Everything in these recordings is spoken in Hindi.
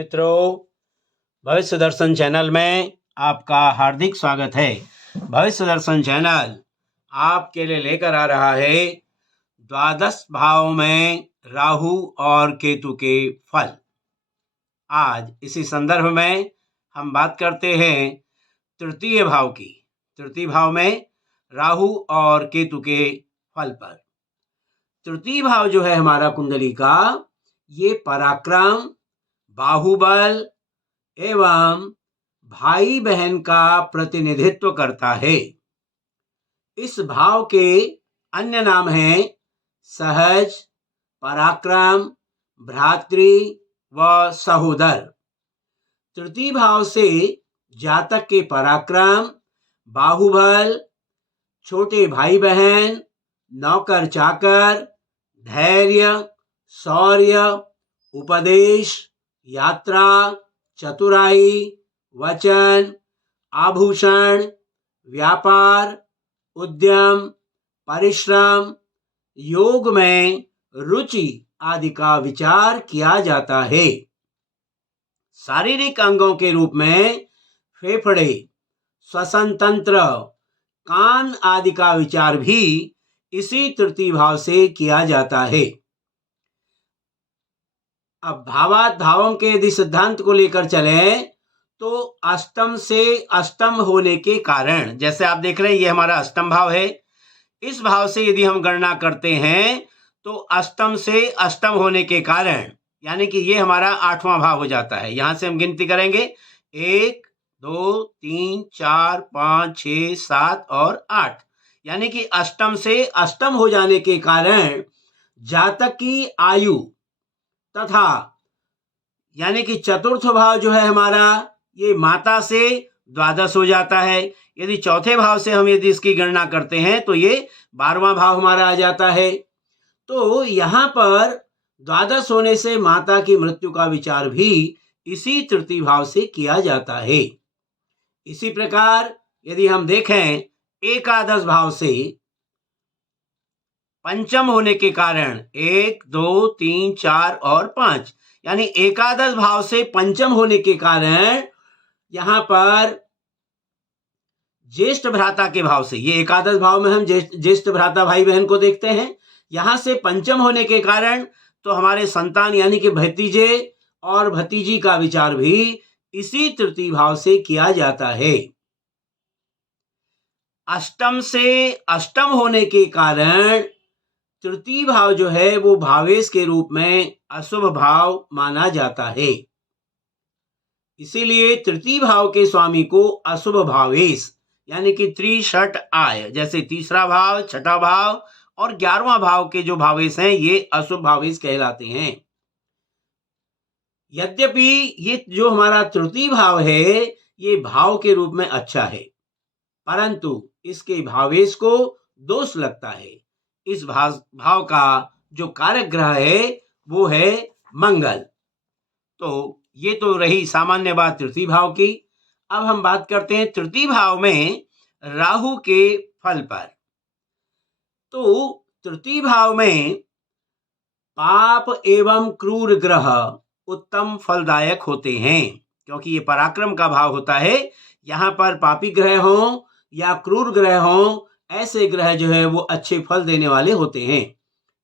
मित्रों, भविष्य दर्शन चैनल में आपका हार्दिक स्वागत है। भविष्य दर्शन चैनल आपके लिए लेकर आ रहा है द्वादश भाव में राहु और केतु के फल। आज इसी संदर्भ में हम बात करते हैं तृतीय भाव की। तृतीय भाव में राहु और केतु के फल पर। तृतीय भाव जो है हमारा कुंडली का, ये पराक्रम, बाहुबल एवं भाई बहन का प्रतिनिधित्व करता है। इस भाव के अन्य नाम हैं सहज, पराक्रम, भ्रातृ व सहोदर। तृतीय भाव से जातक के पराक्रम, बाहुबल, छोटे भाई बहन, नौकर चाकर, धैर्य, शौर्य, उपदेश, यात्रा, चतुराई, वचन, आभूषण, व्यापार, उद्यम, परिश्रम, योग में रुचि आदि का विचार किया जाता है। शारीरिक अंगों के रूप में फेफड़े, श्वसन तंत्र, कान आदि का विचार भी इसी तृतीय भाव से किया जाता है। अब भावों के यदि सिद्धांत को लेकर चलें तो अष्टम से अष्टम होने के कारण, जैसे आप देख रहे हैं ये हमारा अष्टम भाव है। इस भाव से यदि हम गणना करते हैं तो अष्टम से अष्टम होने के कारण, यानी कि ये हमारा 8वां भाव हो जाता है। यहां से हम गिनती करेंगे 1, 2, 3, 4, 5, 6, 7 और 8, यानी कि अष्टम से अष्टम हो जाने के कारण जातक की आयु तथा यानी कि चतुर्थ भाव जो है हमारा, ये माता से द्वादश हो जाता है। यदि चौथे भाव से हम यदि इसकी गणना करते हैं तो ये 12वां भाव हमारा आ जाता है। तो यहाँ पर द्वादश होने से माता की मृत्यु का विचार भी इसी तृतीय भाव से किया जाता है। इसी प्रकार यदि हम देखें एकादश भाव से पंचम होने के कारण 1, 2, 3, 4 और 5, यानी एकादश भाव से पंचम होने के कारण यहां पर ज्येष्ठ भ्राता के भाव से, ये एकादश भाव में हम ज्येष्ठ भ्राता भाई बहन को देखते हैं। यहां से पंचम होने के कारण तो हमारे संतान यानी कि भतीजे और भतीजी का विचार भी इसी तृतीय भाव से किया जाता है। अष्टम से अष्टम होने के कारण तृतीय भाव जो है वो भावेश के रूप में अशुभ भाव माना जाता है। इसीलिए तृतीय भाव के स्वामी को अशुभ भावेश यानी कि त्रिषट आय, जैसे तीसरा भाव, छठा भाव और 11वां भाव के जो भावेश हैं ये अशुभ भावेश कहलाते हैं। यद्यपि ये जो हमारा तृतीय भाव है ये भाव के रूप में अच्छा है, परंतु इसके भावेश को दोष लगता है। इस भाव का जो कारक ग्रह है वो है मंगल। तो ये तो रही सामान्य बात तृतीय भाव की। अब हम बात करते हैं तृतीय भाव में राहु के फल पर। तो तृतीय भाव में पाप एवं क्रूर ग्रह उत्तम फलदायक होते हैं, क्योंकि ये पराक्रम का भाव होता है। यहाँ पर पापी ग्रह हों या क्रूर ग्रह हों, ऐसे ग्रह जो है वो अच्छे फल देने वाले होते हैं।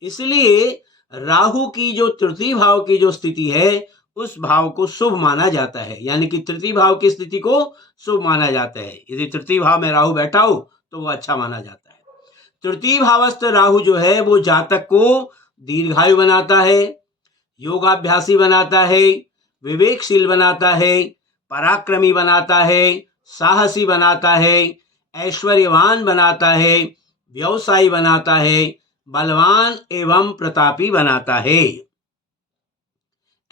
इसलिए राहु की जो तृतीय भाव की जो स्थिति है उस भाव को शुभ माना जाता है, यानी कि तृतीय भाव की स्थिति को शुभ माना जाता है। यदि तृतीय भाव में राहु बैठा हो तो वो अच्छा माना जाता है। तृतीय भावस्थ राहु जो है वो जातक को दीर्घायु बनाता है, योगाभ्यासी बनाता है, विवेकशील बनाता है, पराक्रमी बनाता है, साहसी बनाता है, ऐश्वर्यवान बनाता है, व्यवसायी बनाता है, बलवान एवं प्रतापी बनाता है।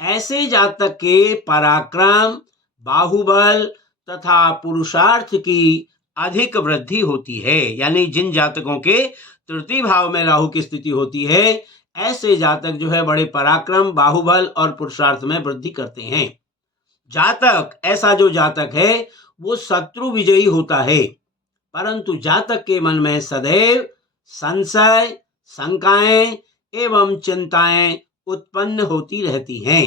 ऐसे जातक के पराक्रम, बाहुबल तथा पुरुषार्थ की अधिक वृद्धि होती है। यानी जिन जातकों के तृतीय भाव में राहु की स्थिति होती है ऐसे जातक जो है बड़े पराक्रम, बाहुबल और पुरुषार्थ में वृद्धि करते हैं। ऐसा जो जातक है वो शत्रु विजयी होता है, परंतु जातक के मन में सदैव संशय, शंकाएं एवं चिंताएं उत्पन्न होती रहती हैं।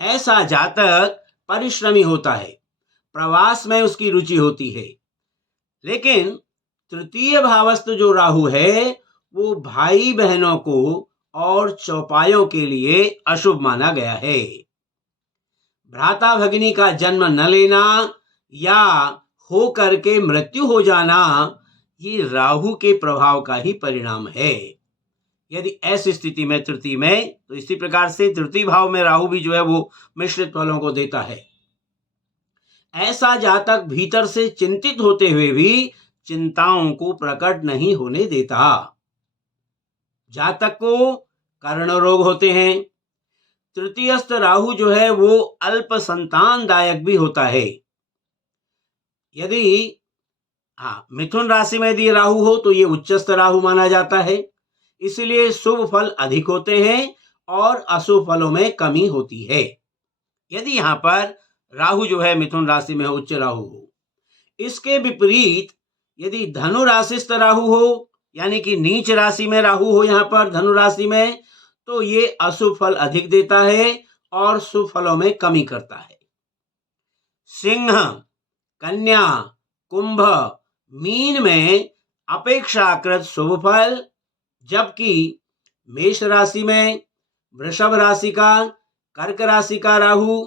ऐसा जातक परिश्रमी होता है, प्रवास में उसकी रुचि होती है। लेकिन तृतीय भावस्थ जो राहु है वो भाई बहनों को और चौपायों के लिए अशुभ माना गया है। भ्राता भगिनी का जन्म न लेना या हो करके मृत्यु हो जाना ये राहु के प्रभाव का ही परिणाम है। यदि ऐसी स्थिति में तृतीय में, तो इसी प्रकार से तृतीय भाव में राहु भी जो है वो मिश्रित फलों को देता है। ऐसा जातक भीतर से चिंतित होते हुए भी चिंताओं को प्रकट नहीं होने देता। जातक को कर्ण रोग होते हैं। तृतीयस्थ राहु जो है वो अल्प संतानदायक भी होता है। यदि मिथुन राशि में यदि राहु हो तो ये उच्चस्थ राहु माना जाता है, इसलिए शुभ फल अधिक होते हैं और अशुभ फलों में कमी होती है। यदि यहाँ पर राहु जो है मिथुन राशि में उच्च राहु हो। इसके विपरीत यदि धनु राशिस्थ राहु हो, यानी कि नीच राशि में राहु हो यहाँ पर धनु राशि में, तो ये अशुभ फल अधिक देता है और शुभ फलों में कमी करता है। सिंह, कन्या, कुंभ, मीन में अपेक्षाकृत शुभ फल, जबकि मेष राशि में, वृषभ राशि का, कर्क राशि का राहु,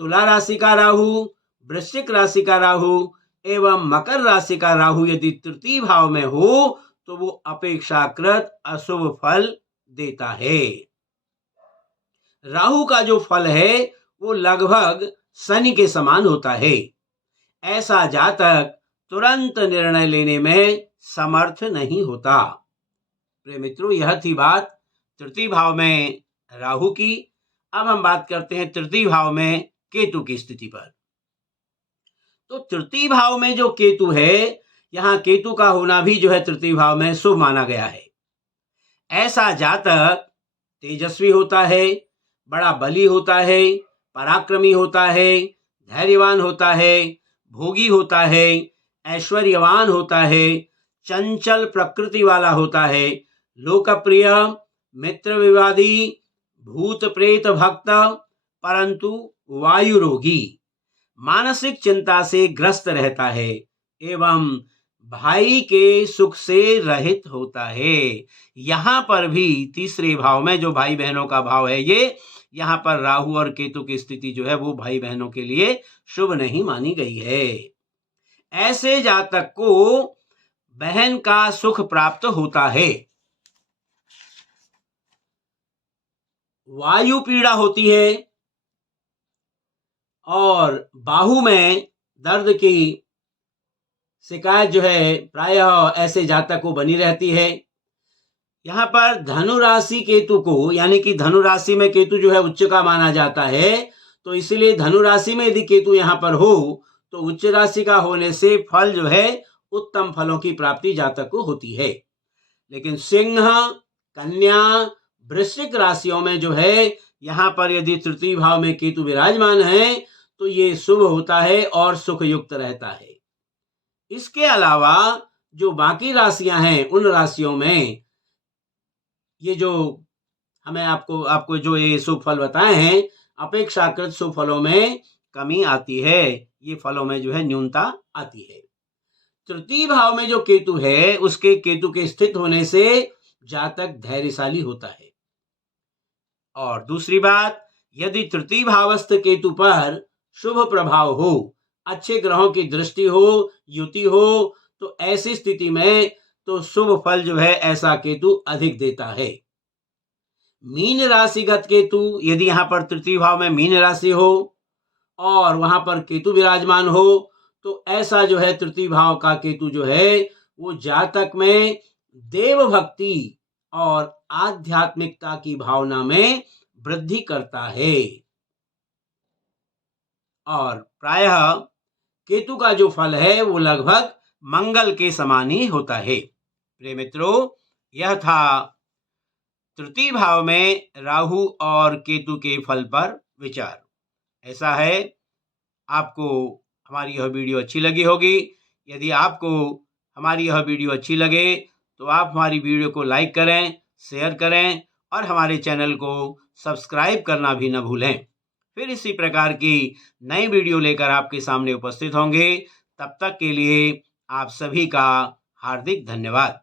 तुला राशि का राहु, वृश्चिक राशि का राहु एवं मकर राशि का राहु यदि तृतीय भाव में हो तो वो अपेक्षाकृत अशुभ फल देता है। राहु का जो फल है वो लगभग शनि के समान होता है। ऐसा जातक तुरंत निर्णय लेने में समर्थ नहीं होता। प्रिय मित्रों, यह थी बात तृतीय भाव में राहु की। अब हम बात करते हैं तृतीय भाव में केतु की स्थिति पर। तो तृतीय भाव में जो केतु है, यहाँ केतु का होना भी जो है तृतीय भाव में शुभ माना गया है। ऐसा जातक तेजस्वी होता है, बड़ा बली होता है, पराक्रमी होता है, धैर्यवान होता है, भोगी होता है, ऐश्वर्यवान होता है, चंचल प्रकृति वाला होता है, लोकप्रिय, मित्र विवादी, भूत प्रेत भक्त, परंतु वायु रोगी, मानसिक चिंता से ग्रस्त रहता है एवं भाई के सुख से रहित होता है। यहाँ पर भी तीसरे भाव में जो भाई बहनों का भाव है, ये यहाँ पर राहु और केतु की स्थिति जो है वो भाई बहनों के लिए शुभ नहीं मानी गई है। ऐसे जातक को बहन का सुख प्राप्त होता है। वायु पीड़ा होती है और बाहु में दर्द की शिकायत जो है प्रायः ऐसे जातक को बनी रहती है। यहाँ पर धनु राशि केतु को, यानी कि धनु राशि में केतु जो है उच्च का माना जाता है, तो इसलिए धनु राशि में यदि केतु यहाँ पर हो तो उच्च राशि का होने से फल जो है उत्तम फलों की प्राप्ति जातक को होती है। लेकिन सिंह, कन्या, वृश्चिक राशियों में जो है यहाँ पर यदि तृतीय भाव में केतु विराजमान है तो ये शुभ होता है और सुख युक्त रहता है। इसके अलावा जो बाकी राशियां हैं उन राशियों में ये जो हमें आपको जो ये शुभ फल बताए हैं, अपेक्षाकृत शुभ फलों में कमी आती है, ये फलों में जो है न्यूनता आती है। तृतीय भाव में जो केतु है उसके केतु के स्थित होने से जातक धैर्यशाली होता है। और दूसरी बात, यदि तृतीय भावस्थ केतु पर शुभ प्रभाव हो, अच्छे ग्रहों की दृष्टि हो, युति हो, तो ऐसी स्थिति में तो शुभ फल जो है ऐसा केतु अधिक देता है। मीन राशिगत केतु, यदि यहाँ पर तृतीय भाव में मीन राशि हो और वहां पर केतु विराजमान हो तो ऐसा जो है तृतीय भाव का केतु जो है वो जातक में देव भक्ति और आध्यात्मिकता की भावना में वृद्धि करता है। और प्रायः केतु का जो फल है वो लगभग मंगल के समान ही होता है। प्रिय मित्रों, यह था तृतीय भाव में राहु और केतु के फल पर विचार। ऐसा है, आपको हमारी यह वीडियो अच्छी लगी होगी। यदि आपको हमारी यह वीडियो अच्छी लगे तो आप हमारी वीडियो को लाइक करें, शेयर करें और हमारे चैनल को सब्सक्राइब करना भी न भूलें। फिर इसी प्रकार की नई वीडियो लेकर आपके सामने उपस्थित होंगे। तब तक के लिए आप सभी का हार्दिक धन्यवाद।